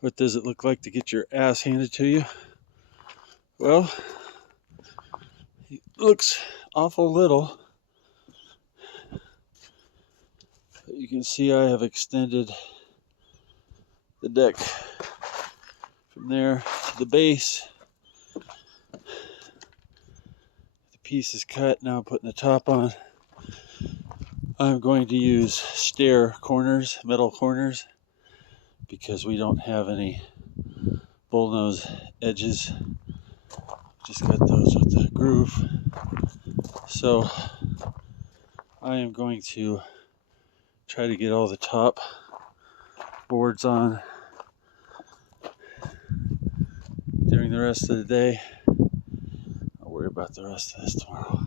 What does it look like to get your ass handed to you? Well, it looks awful little. But you can see I have extended the deck from there to the base. The piece is cut. Now I'm putting the top on. I'm going to use stair corners, metal corners, because we don't have any bullnose edges. Just got those with the groove. So I am going to try to get all the top boards on during the rest of the day. I'll worry about the rest of this tomorrow.